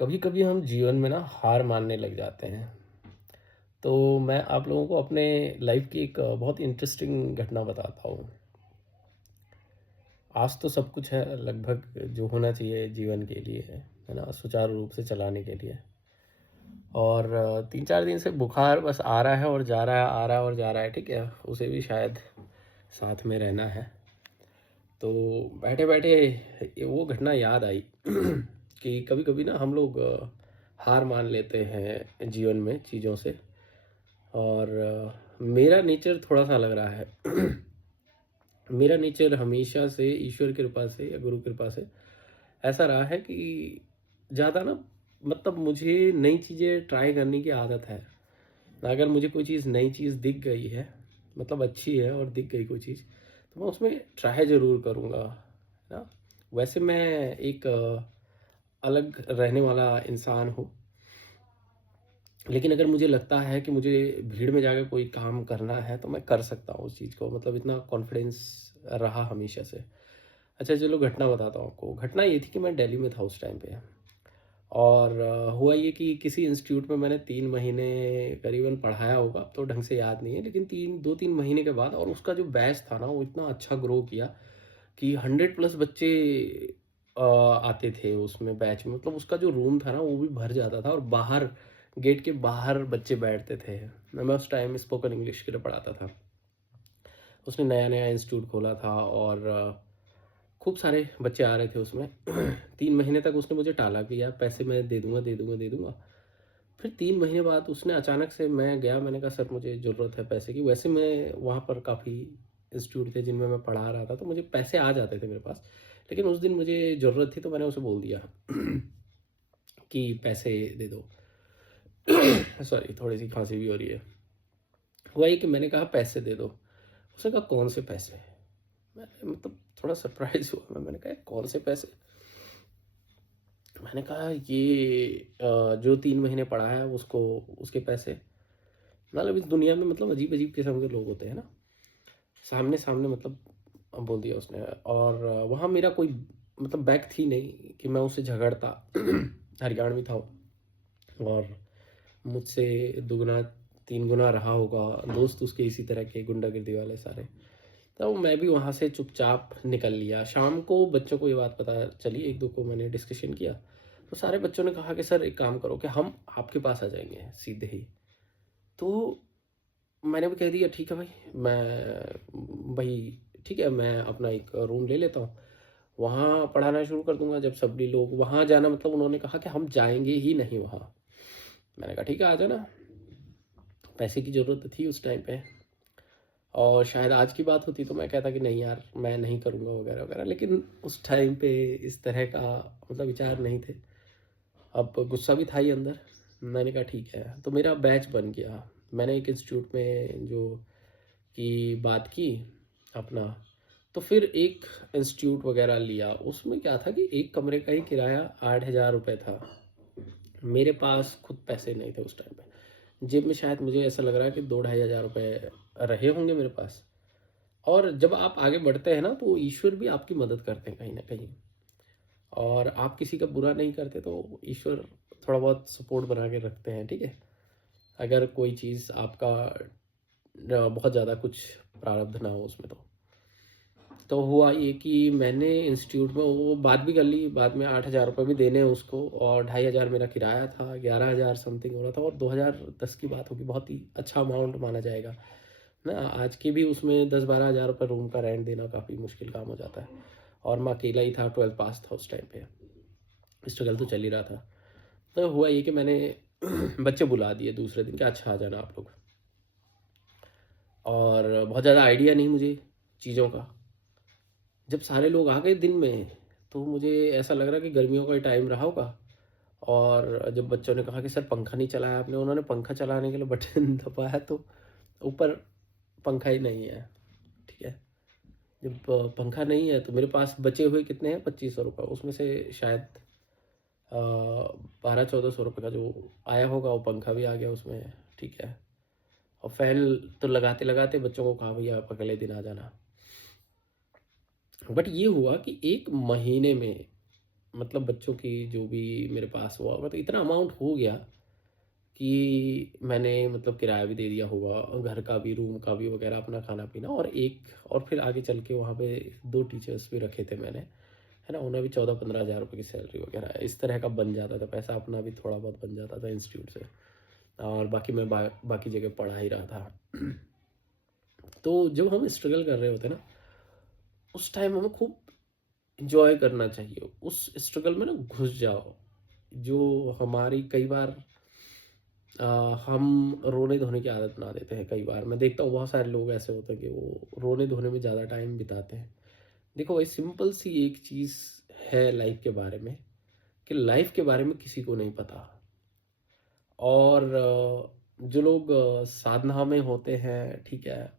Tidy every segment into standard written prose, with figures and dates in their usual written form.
कभी कभी हम जीवन में ना हार मानने लग जाते हैं। तो मैं आप लोगों को अपने लाइफ की एक बहुत इंटरेस्टिंग घटना बताता हूँ। आज तो सब कुछ है लगभग जो होना चाहिए जीवन के लिए, है ना, सुचारू रूप से चलाने के लिए। और 3-4 दिन से बुखार बस आ रहा है और जा रहा है, आ रहा है और जा रहा है, ठीक है। उसे भी शायद साथ में रहना है। तो बैठे बैठे वो घटना याद आई कि कभी कभी ना हम लोग हार मान लेते हैं जीवन में चीज़ों से। और मेरा नेचर थोड़ा सा लग रहा है मेरा नेचर हमेशा से ईश्वर की कृपा से या गुरु कृपा से ऐसा रहा है कि ज़्यादा ना, मतलब मुझे नई चीज़ें ट्राई करने की आदत है। अगर मुझे कोई चीज़ नई चीज़ दिख गई है, मतलब अच्छी है और दिख गई कोई चीज़, तो मैं उसमें ट्राई ज़रूर करूँगा, है ना। वैसे मैं एक अलग रहने वाला इंसान हूँ। लेकिन अगर मुझे लगता है कि मुझे भीड़ में जाके कोई काम करना है तो मैं कर सकता हूँ उस चीज़ को, मतलब इतना कॉन्फिडेंस रहा हमेशा से। अच्छा चलो घटना बताता हूँ आपको। घटना ये थी कि मैं दिल्ली में था उस टाइम पे। और हुआ ये कि किसी इंस्टीट्यूट में मैंने 3 महीने करीबन पढ़ाया होगा, अब तो ढंग से याद नहीं है, लेकिन 2-3 महीने के बाद, और उसका जो बैच था ना वो इतना अच्छा ग्रो किया कि 100 प्लस बच्चे आते थे उसमें बैच में। मतलब उसका जो रूम था ना वो भी भर जाता था और बाहर, गेट के बाहर बच्चे बैठते थे। मैं उस टाइम स्पोकन इंग्लिश के लिए पढ़ाता था। उसने नया-नया इंस्टीट्यूट खोला था और खूब सारे बच्चे आ रहे थे उसमें। 3 महीने तक उसने मुझे टाला भी, यार पैसे मैं दे दूँगा, दे दूँगा, दे दूँगा। फिर 3 महीने बाद उसने अचानक से, मैं गया, मैंने कहा सर मुझे ज़रूरत है पैसे की। वैसे मैं वहाँ पर काफ़ी इंस्टीट्यूट थे जिनमें मैं पढ़ा रहा था, तो मुझे पैसे आ जाते थे मेरे पास। लेकिन उस दिन मुझे ज़रूरत थी तो मैंने उसे बोल दिया कि पैसे दे दो। सॉरी, थोड़ी-सी खाँसी भी हो रही है। हुआ ये कि मैंने कहा पैसे दे दो। उसने कहा कौन से पैसे? मैंने मतलब थोड़ा सरप्राइज़ हुआ मैंने कहा कौन से पैसे? मैंने कहा ये जो 3 महीने पढ़ा है उसको, उसके पैसे। मतलब इस दुनिया में मतलब अजीब-अजीब किस्म के लोग होते हैं ना। सामने-सामने मतलब बोल दिया उसने। और वहाँ मेरा कोई मतलब बैक थी नहीं कि मैं उससे झगड़ता। हरियाणवी था वो और मुझसे दुगना 3 गुना रहा होगा। दोस्त उसके इसी तरह के गुंडागर्दी वाले सारे। तो मैं भी वहाँ से चुपचाप निकल लिया। शाम को बच्चों को ये बात पता चली, 1-2 को मैंने डिस्कशन किया। तो सारे बच्चों ने कहा कि सर एक काम करो कि हम आपके पास आ जाएँगे सीधे ही। तो मैंने भी कह दिया ठीक है भाई, मैं भाई ठीक है, मैं अपना एक रूम ले लेता हूँ। वहाँ पढ़ाना शुरू कर दूँगा जब सभी लोग वहाँ जाना, मतलब उन्होंने कहा कि हम जाएँगे ही नहीं वहाँ। मैंने कहा ठीक है आ जाना। पैसे की ज़रूरत थी उस टाइम पे और शायद आज की बात होती तो मैं कहता कि नहीं यार मैं नहीं करूँगा वगैरह, वगैरह। लेकिन उस टाइम पे इस तरह का मतलब विचार नहीं थे। अब गुस्सा भी था ही अंदर। मैंने कहा ठीक है, तो मेरा बैच बन गया। मैंने एक इंस्टीट्यूट में जो की बात की अपना, तो फिर एक इंस्टीट्यूट वगैरह लिया। उसमें क्या था कि एक कमरे का ही किराया 8,000 रुपये था। मेरे पास खुद पैसे नहीं थे उस टाइम पे। जेब में शायद मुझे ऐसा लग रहा है कि 2-2,500 रुपये रहे होंगे मेरे पास। और जब आप आगे बढ़ते हैं ना तो ईश्वर भी आपकी मदद करते हैं कहीं न कहीं। और आप किसी का बुरा नहीं करते तो ईश्वर थोड़ा बहुत सपोर्ट बना के रखते हैं, ठीक है? अगर कोई चीज़ आपका बहुत ज़्यादा कुछ प्रारब्ध ना हो उसमें तो। तो हुआ ये कि मैंने इंस्टीट्यूट में वो बात भी कर ली, बाद में 8,000 रुपये भी देने हैं उसको और 2,500 मेरा किराया था, 11,000 समथिंग हो रहा था। और 2010 की बात होगी, बहुत ही अच्छा अमाउंट माना जाएगा ना। आज के भी उसमें 10-12 हज़ार रुपये रूम का रेंट देना काफ़ी मुश्किल काम हो जाता है। और मैं अकेला ही था, 12th पास था उस टाइम पे, स्ट्रगल तो चल ही रहा था। तो हुआ ये कि मैंने बच्चे बुला दिए दूसरे दिन कि अच्छा आ जाना आप लोग। और बहुत ज़्यादा आइडिया नहीं मुझे चीज़ों का। जब सारे लोग आ गए दिन में, तो मुझे ऐसा लग रहा कि गर्मियों का ही टाइम रहा होगा। और जब बच्चों ने कहा कि सर पंखा नहीं चलाया आपने, उन्होंने पंखा चलाने के लिए बटन दबाया तो ऊपर पंखा ही नहीं है, ठीक है। जब पंखा नहीं है तो मेरे पास बचे हुए कितने हैं, 2500 रुपये। उसमें से शायद 1200-1400 रुपये का जो आया होगा वो पंखा भी आ गया उसमें, ठीक है। और फैन तो लगाते लगाते बच्चों को कहा भैया आप अगले दिन आ जाना। बट ये हुआ कि 1 महीने में मतलब बच्चों की जो भी मेरे पास हुआ, मतलब इतना अमाउंट हो गया कि मैंने मतलब किराया भी दे दिया होगा, घर का भी, रूम का भी वगैरह, अपना खाना-पीना, और फिर आगे चल के वहाँ पे 2 टीचर्स भी रखे थे मैंने, है ना? उन्हें भी 14-15 हज़ार रुपए की सैलरी वगैरह इस तरह का बन जाता था पैसा, अपना भी थोड़ा बहुत बन जाता था इंस्टीट्यूट से, और बाकी मैं बाकी जगह पढ़ा ही रहा था। तो जब हम स्ट्रगल कर रहे होते हैं ना, उस टाइम हमें खूब एन्जॉय करना चाहिए। उस स्ट्रगल में ना घुस जाओ। जो हमारी कई बार अ, हम रोने-धोने की आदत बना देते हैं कई बार। मैं देखता हूँ बहुत सारे लोग ऐसे होते हैं कि वो रोने-धोने में ज़्यादा टाइम बिताते हैं। देखो भाई, सिंपल सी एक चीज़ है लाइफ़ के बारे में, कि लाइफ़ के बारे में किसी को नहीं पता। और जो लोग साधना में होते हैं, ठीक है?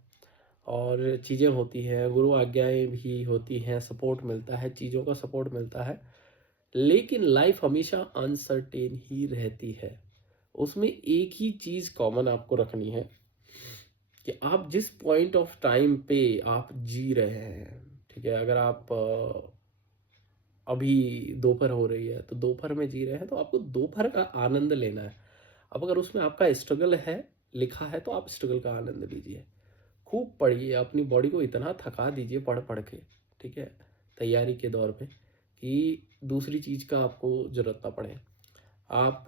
और चीज़ें होती हैं, गुरु आज्ञाएँ भी होती हैं, सपोर्ट मिलता है, चीज़ों का सपोर्ट मिलता है। लेकिन लाइफ़ हमेशा अनसर्टेन ही रहती है। उसमें एक ही चीज़ कॉमन आपको रखनी है कि आप जिस पॉइंट ऑफ टाइम पे आप जी रहे हैं, ठीक है? अगर आप अभी दोपहर हो रही है, तो दोपहर में जी रहे हैं, तो आपको दोपहर का आनंद लेना है। अब अगर उसमें आपका स्ट्रगल है, लिखा है, तो आप स्ट्रगल का आनंद लीजिए। खूब पढ़िए, अपनी बॉडी को इतना थका दीजिए पढ़-पढ़ के, ठीक है? तैयारी के दौर पे, कि दूसरी चीज़ का आपको ज़रूरत ना पड़े। आप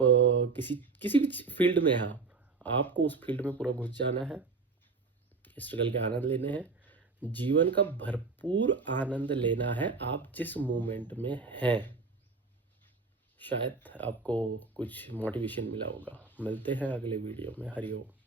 किसी किसी भी फील्ड में हैं आप, आपको उस फील्ड में पूरा घुस जाना है, स्ट्रगल के आनंद लेने हैं, जीवन का भरपूर आनंद लेना है आप जिस मोमेंट में हैं। शायद आपको कुछ मोटिवेशन मिला होगा। मिलते हैं अगले वीडियो में। हरि ओम।